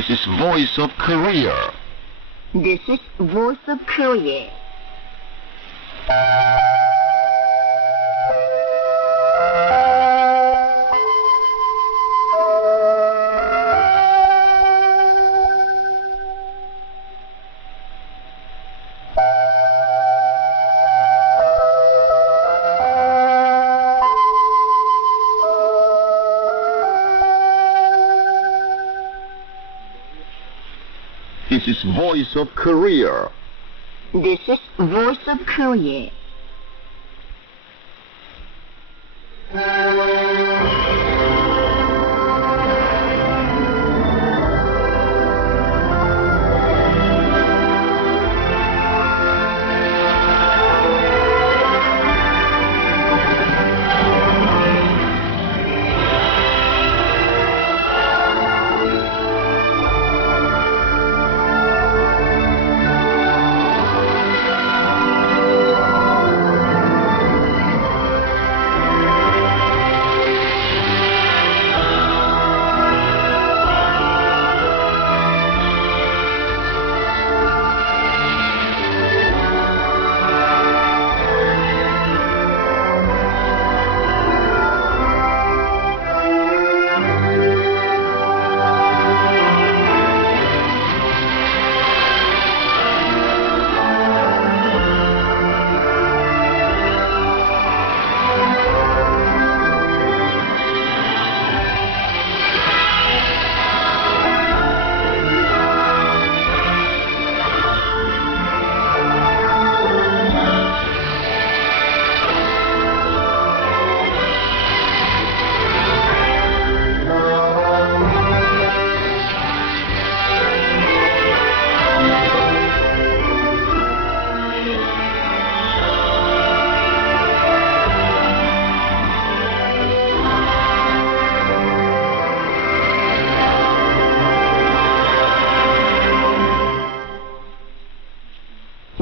This is Voice of Korea. This is Voice of Korea. This is Voice of Korea. This is Voice of Korea.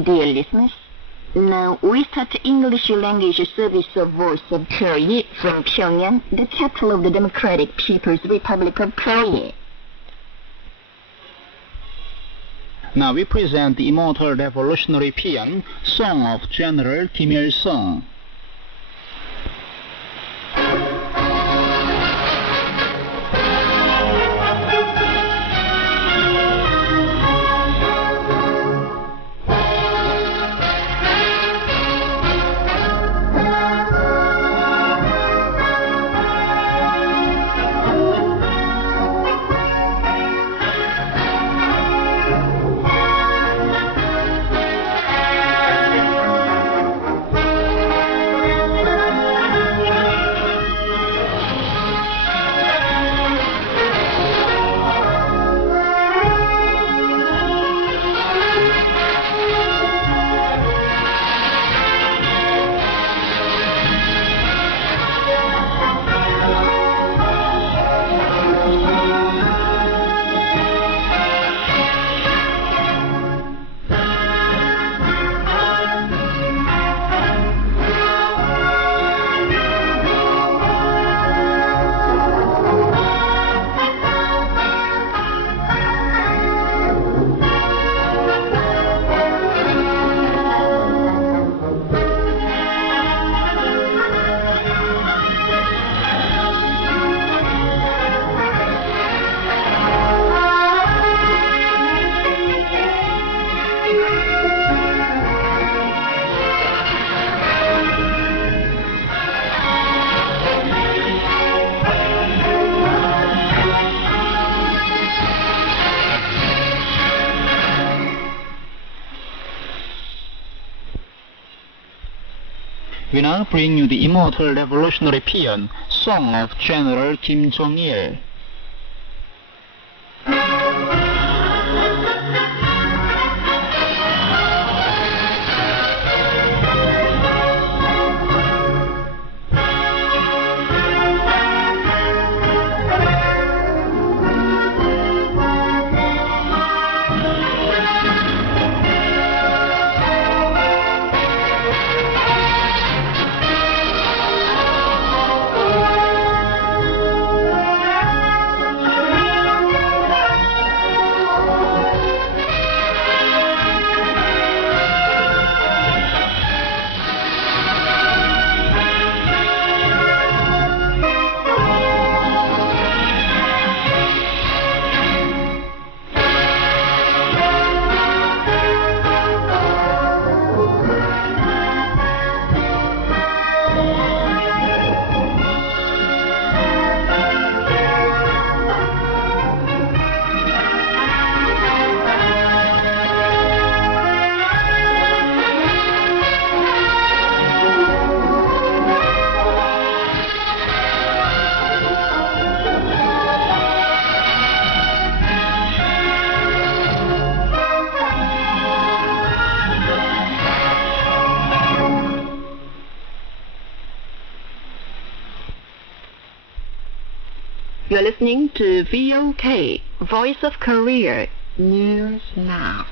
Dear listeners, now we start English language service of Voice of Korea from Pyongyang, the capital of the Democratic People's Republic of Korea. Now we present the immortal revolutionary paean, Song of General Kim Il-sung. We now bring you the immortal revolutionary paean, Song of General Kim Jong-il. You're listening to VOK, Voice of Korea, News Now.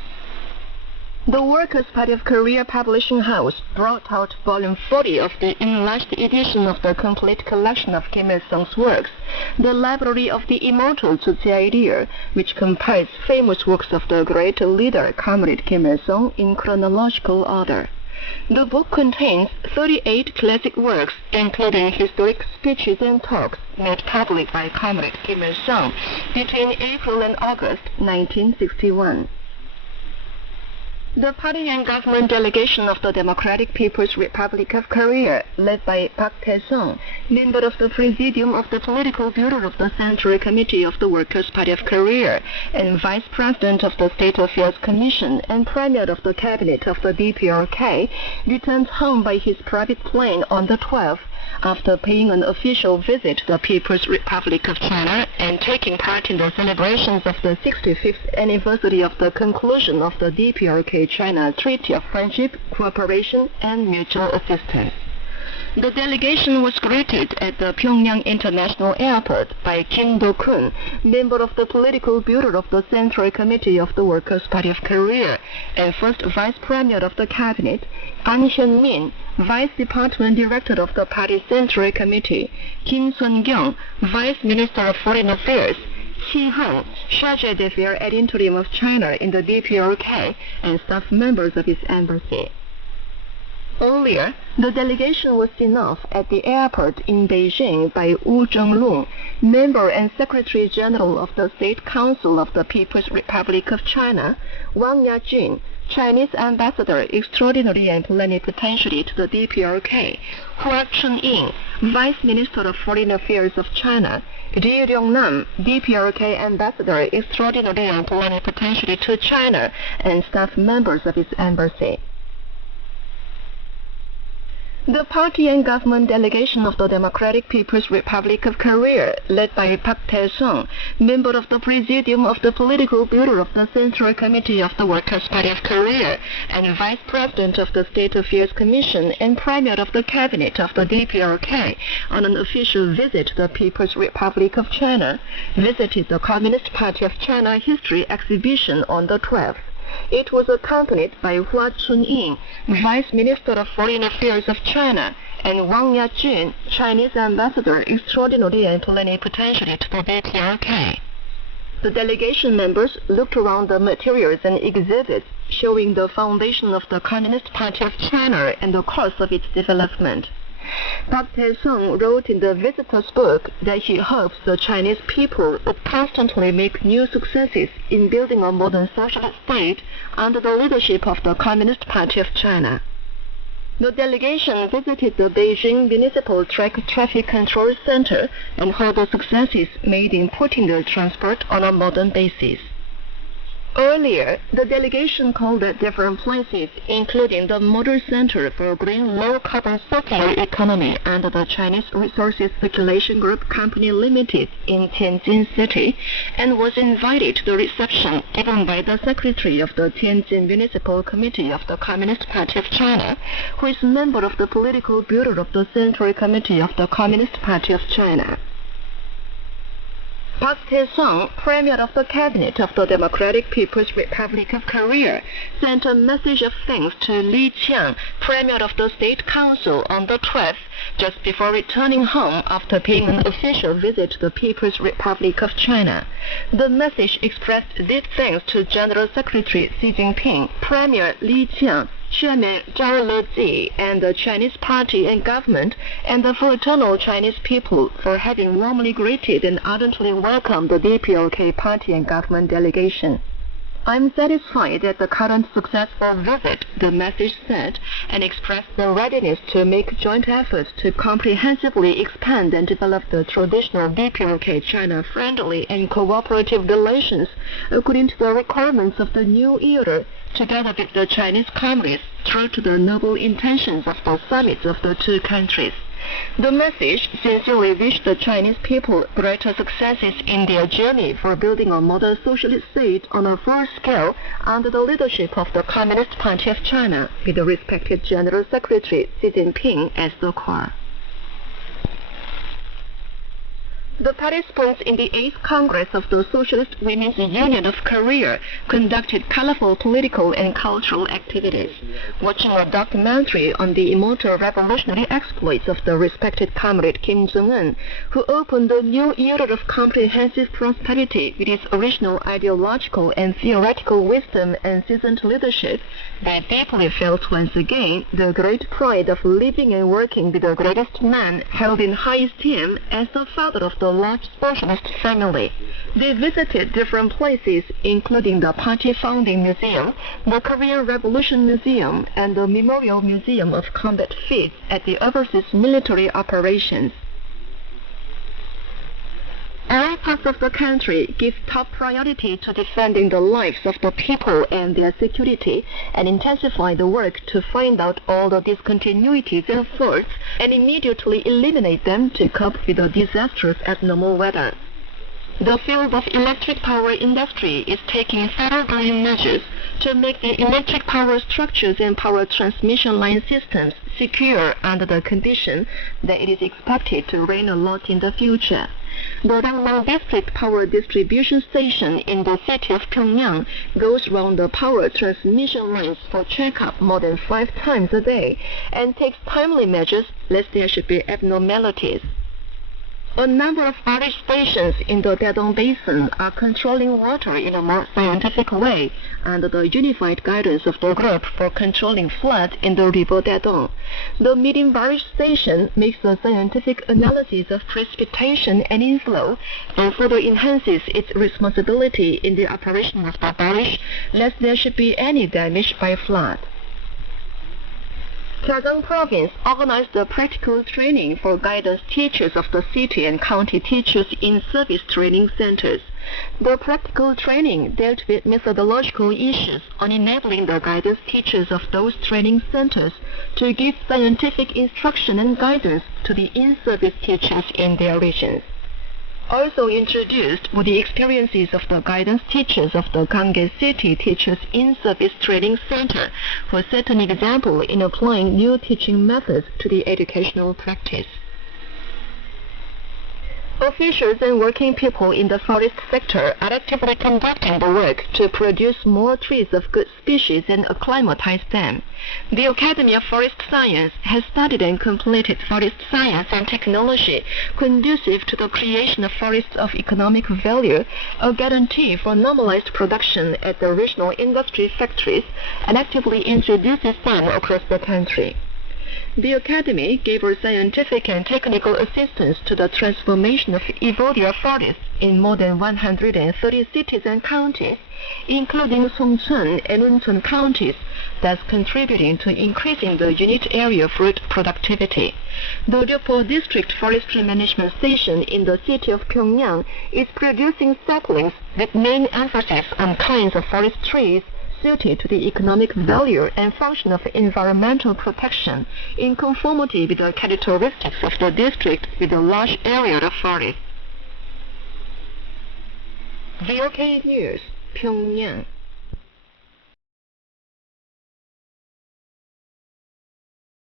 The Workers' Party of Korea Publishing House brought out Volume 40 of the enlarged edition of the complete collection of Kim Il-sung's works, The Library of the Immortal Idea, which compares famous works of the great leader Comrade Kim Il-sung in chronological order. The book contains 38 classic works, including historic speeches and talks made public by Comrade Kim Il-sung between April and August 1961. The party and government delegation of the Democratic People's Republic of Korea, led by Park Tae-sung, member of the Presidium of the Political Bureau of the Central Committee of the Workers' Party of Korea, and Vice President of the State Affairs Commission and Premier of the Cabinet of the DPRK, returned home by his private plane on the 12th, after paying an official visit to the People's Republic of China and taking part in the celebrations of the 65th anniversary of the conclusion of the DPRK-China Treaty of Friendship, Cooperation, and Mutual Assistance. The delegation was greeted at the Pyongyang International Airport by Kim Do-kun, member of the Political Bureau of the Central Committee of the Workers' Party of Korea, and first Vice Premier of the Cabinet, An Hyun-min, Vice Department Director of the Party Central Committee, Kim Sun-kyung, Vice Minister of Foreign Affairs, Chi Hong, Chargé d'Affaires ad interim of China in the DPRK, and staff members of his embassy. Earlier, the delegation was seen off at the airport in Beijing by Wu Zhenglong, member and Secretary General of the State Council of the People's Republic of China, Wang Yajun, Chinese Ambassador Extraordinary and Plenipotentiary to the DPRK, Hua Chun-ying, Vice Minister of Foreign Affairs of China, Ri Ryong-nam, DPRK Ambassador Extraordinary and Plenipotentiary to China, and staff members of his embassy. The party and government delegation of the Democratic People's Republic of Korea, led by Park Tae-sung, member of the Presidium of the Political Bureau of the Central Committee of the Workers' Party of Korea, and Vice President of the State Affairs Commission and Premier of the Cabinet of the DPRK, on an official visit to the People's Republic of China, visited the Communist Party of China History Exhibition on the 12th. It was accompanied by Hua Chun-ying, Vice Minister of Foreign Affairs of China, and Wang Yajun, Chinese Ambassador Extraordinary and Plenipotentiary to the DPRK. The delegation members looked around the materials and exhibits showing the foundation of the Communist Party of China and the course of its development. Park Tae-sung wrote in the visitor's book that he hopes the Chinese people would constantly make new successes in building a modern socialist state under the leadership of the Communist Party of China. The delegation visited the Beijing Municipal Traffic Control Center and heard the successes made in putting the transport on a modern basis. Earlier, the delegation called at different places, including the Model Center for Green Low-Carbon Circular Economy under the Chinese Resources Circulation Group Company Limited in Tianjin City, and was invited to the reception given by the Secretary of the Tianjin Municipal Committee of the Communist Party of China, who is member of the Political Bureau of the Central Committee of the Communist Party of China. Park Tae-sung, Premier of the Cabinet of the Democratic People's Republic of Korea, sent a message of thanks to Li Qiang, Premier of the State Council, on the 12th, just before returning home after paying an official visit to the People's Republic of China. The message expressed deep thanks to General Secretary Xi Jinping, Premier Li Qiang, Chairman Zhao Lezi, and the Chinese party and government, and the fraternal Chinese people for having warmly greeted and ardently welcomed the DPRK party and government delegation. I'm satisfied at the current successful visit, the message said, and expressed the readiness to make joint efforts to comprehensively expand and develop the traditional DPRK-China friendly and cooperative relations according to the requirements of the new era, together with the Chinese comrades, true to the noble intentions of the summits of the two countries. The message sincerely wished the Chinese people greater successes in their journey for building a modern socialist state on a full scale under the leadership of the Communist Party of China, with the respected General Secretary Xi Jinping as the core. The participants in the 8th Congress of the Socialist Women's Union of Korea conducted colorful political and cultural activities. Watching a documentary on the immortal revolutionary exploits of the respected comrade Kim Jong-un, who opened a new era of comprehensive prosperity with his original ideological and theoretical wisdom and seasoned leadership, they deeply felt once again the great pride of living and working with the greatest man held in high esteem as the father of the large socialist family. They visited different places, including the Party Founding Museum, the Korean Revolution Museum, and the Memorial Museum of Combat Feats at the overseas military operations. All parts of the country give top priority to defending the lives of the people and their security, and intensify the work to find out all the discontinuities and faults and immediately eliminate them to cope with the disastrous abnormal weather. The field of electric power industry is taking thoroughgoing measures to make the electric power structures and power transmission line systems secure under the condition that it is expected to rain a lot in the future. The Ranglong District Power Distribution Station in the city of Pyongyang goes round the power transmission lines for checkup more than 5 times a day and takes timely measures lest there should be abnormalities. A number of other stations in the Daedong Basin are controlling water in a more scientific way under the unified guidance of the group for controlling flood in the river Daedong. The Medium Barrage Station makes a scientific analysis of precipitation and inflow and further enhances its responsibility in the operation of the barrage lest there should be any damage by flood. Gyeongsang Province organized the practical training for guidance teachers of the city and county teachers in service training centers. The practical training dealt with methodological issues on enabling the guidance teachers of those training centers to give scientific instruction and guidance to the in-service teachers in their regions. Also introduced were the experiences of the guidance teachers of the Ganggae City Teachers In-Service Training Center, who set an example in applying new teaching methods to the educational practice. Officials and working people in the forest sector are actively conducting the work to produce more trees of good species and acclimatize them. The Academy of Forest Science has studied and completed forest science and technology conducive to the creation of forests of economic value, a guarantee for normalized production at the regional industry factories, and actively introduces them across the country. The Academy gave her scientific and technical assistance to the transformation of Evodia forests in more than 130 cities and counties, including Songcheon and Uncheon counties, thus contributing to increasing the unit area fruit productivity. The Ryopo District Forestry Management Station in the city of Pyongyang is producing saplings with main emphasis on kinds of forest trees suited to the economic value and function of environmental protection in conformity with the characteristics of the district with a large area of forest. VOK News, Pyongyang.